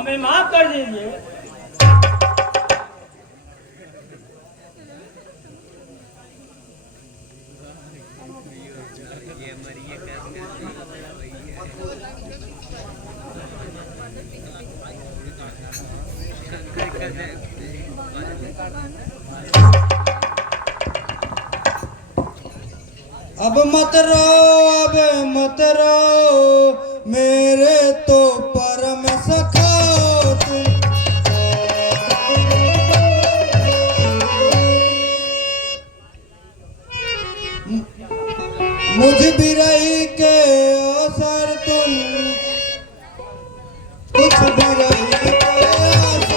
हमें माफ कर दीजिए। अब मत रो मेरे तो परम सखा तुम। मुझ बिरही के असर तुम, कुछ बिरही के असर।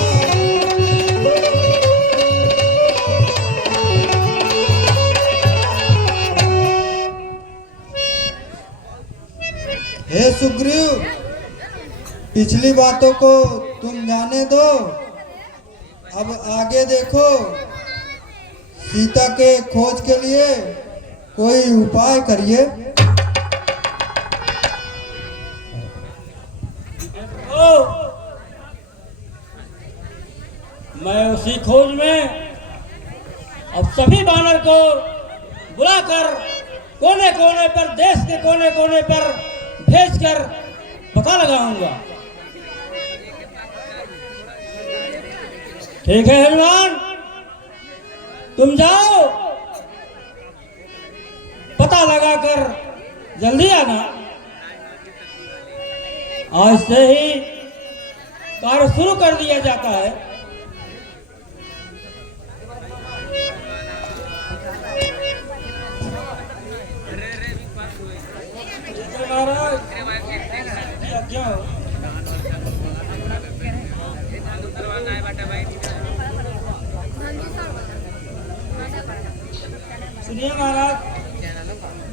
हे सुग्रीव, पिछली बातों को तुम जाने दो, अब आगे देखो। सीता के खोज के लिए कोई उपाय करिए। मैं उसी खोज में अब सभी बानर को बुलाकर कोने कोने पर, देश के कोने कोने पर भेजकर पता लगाऊंगा। ठीक है हनुमान, तुम जाओ, पता लगाकर जल्दी आना। आज से ही कार्य शुरू कर दिया जाता है। महाराज क्या हो? सुनिए महाराज,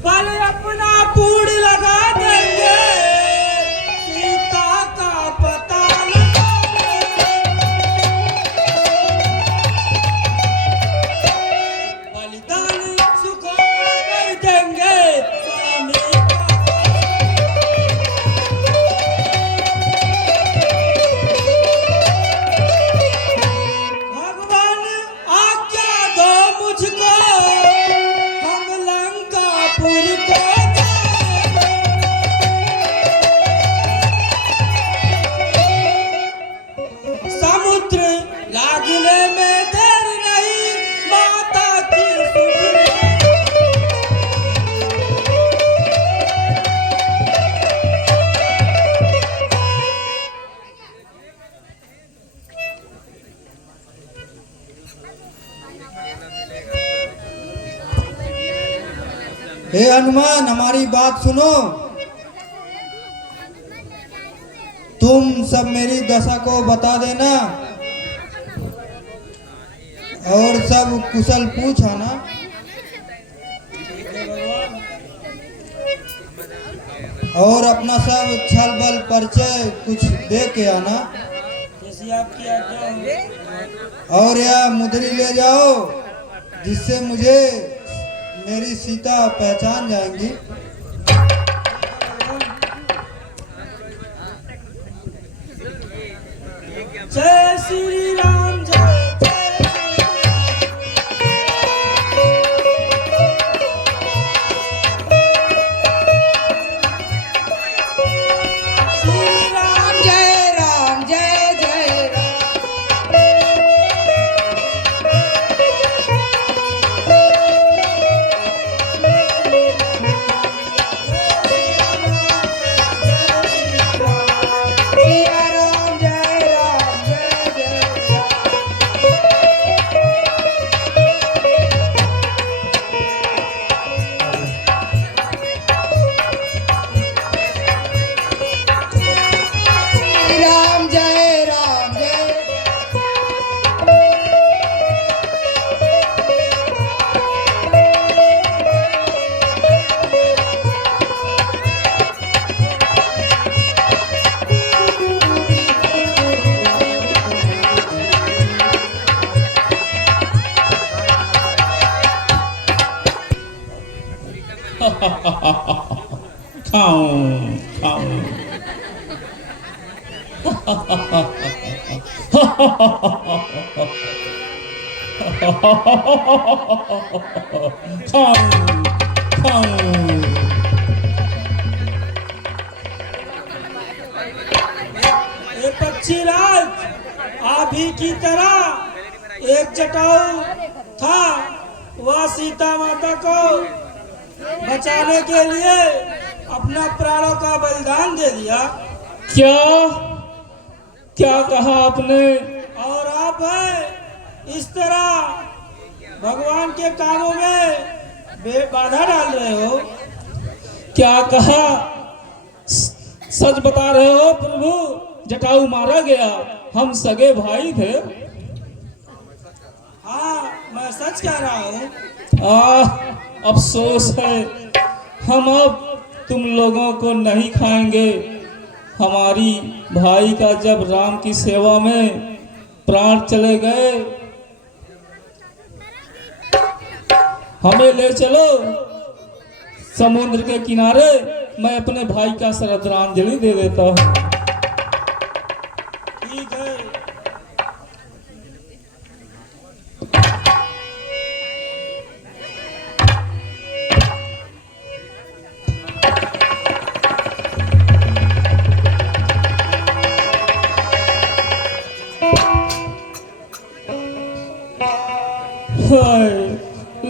पहले अपना पूड़ लगा देंगे, सीता का पता लगाएंगे। बलिदान सुखों कर देंगे स्वामी का। भगवान आज्ञा दो मुझको, हम लंकापुर को जाएंगे। समुद्र लागने में देर नहीं, माता की सुध हे हनुमान, हमारी बात सुनो। तुम सब मेरी दशा को बता देना और सब कुशल पूछ आना। और अपना सब छल बल परिचय कुछ दे के आना। जैसी आपकी आज्ञा हो। और यह मुद्री ले जाओ, जिससे मुझे मेरी सीता पहचान जाएंगी। जय श्री राम, जय जय श्री राम, जय राम, जय जय राम। खाऊं खाऊं ये पक्षीराज आप ही की तरह एक जटाऊ था, वह सीता माता को बचाने के लिए अपना प्राणों का बलिदान दे दिया। क्या क्या कहा आपने? और आप है इस तरह भगवान के कामों में बाधा डाल रहे हो। क्या कहा? सच बता रहे हो प्रभु? जटाऊ मारा गया, हम सगे भाई थे। हाँ, मैं सच कह रहा हूँ। अफसोस है, हम अब तुम लोगों को नहीं खाएंगे। हमारी भाई का जब राम की सेवा में प्राण चले गए, हमें ले चलो समुद्र के किनारे, मैं अपने भाई का श्रद्धांजलि दे देता हूँ। ठीक है।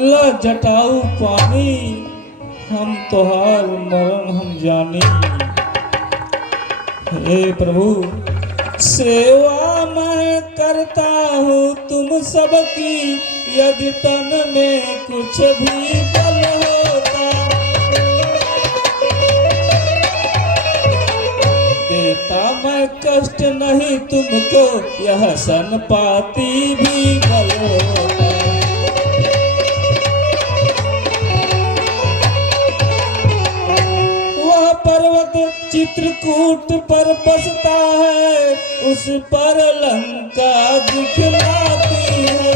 ला जटाऊ पानी, हम तोहार मरम हम जानी। हे प्रभु, सेवा मैं करता हूँ तुम सबकी, यदि तन में कुछ भी बल होता, देता मैं कष्ट नहीं तुमको, यह सन पाती भी बल होता। पर्वत चित्रकूट पर बसता है, उस पर लंका दिखलाती है।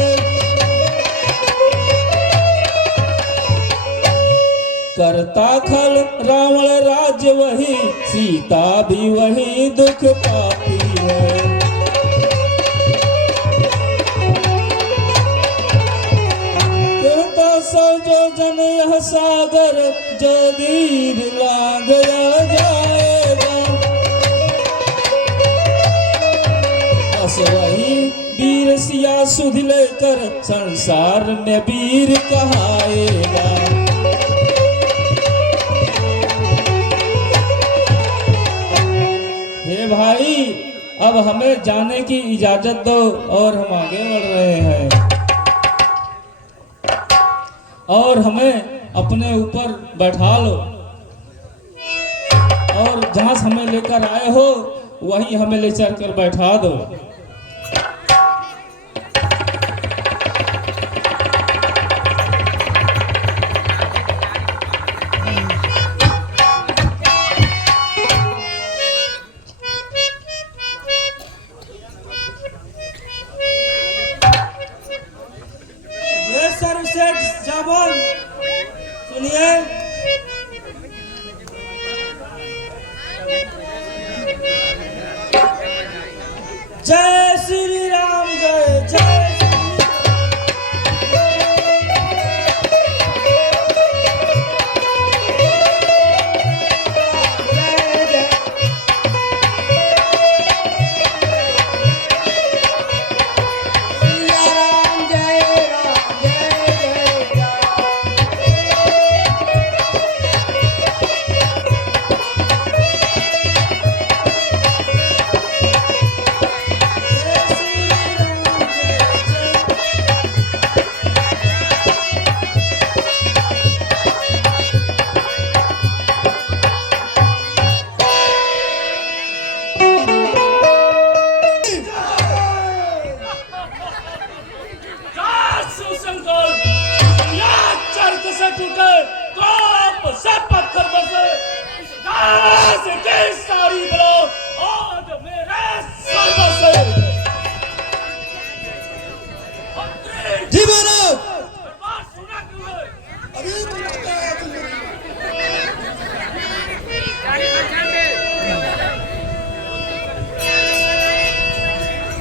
करता खल रावण राज्य वही, सीता भी वही दुख पाती है। सौ जो जन यह सागर, जो दीर लांग जाएगा, बस वही वीर सिया सुध लेकर संसार में वीर कहाएगा। हे भाई, अब हमें जाने की इजाजत दो और हम आगे बढ़ रहे हैं, और हमें अपने ऊपर बैठा लो, और जहां से हमें लेकर आए हो वहीं हमें ले चल कर बैठा दो। ये सर्वश्रेष्ठ जाबोल सुनिए। जय श्री राम, जय जय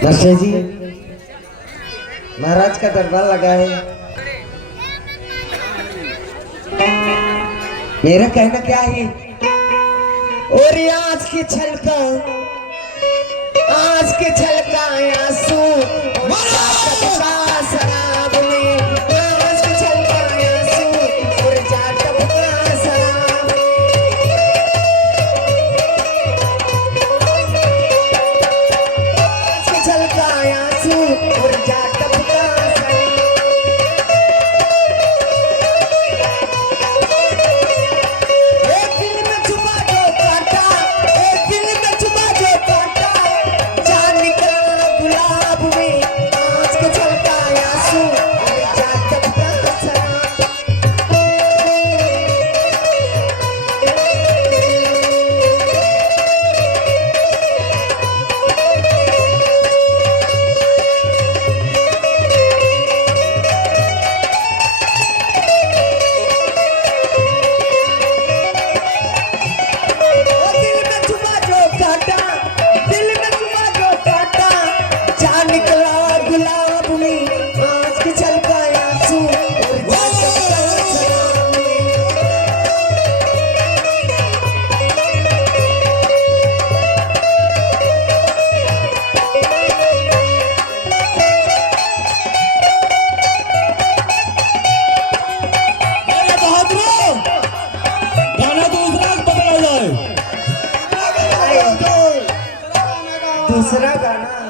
नशे जी, महाराज का दरबार लगा है। मेरा कहना क्या है, और ये आज के छलका आंसू शराब में, आज के छलका आंसू और जाटब का शराब छलका आंसू और जाटब का एक दिल में छुपा जो काटा, एक दिल में छुपा जो काटा, जान निकला गुलाब में, आज के छलका आंसू और जाटब का शराब। दिल में छुपा जो काटा, दिल में छुपा जो काटा, जान निकला गुलाब में, आज के छलका आंसू और जाटब का शराब में। मेरे बहादुरों, गाना दूसरा बदला जाए। दूसरा गाना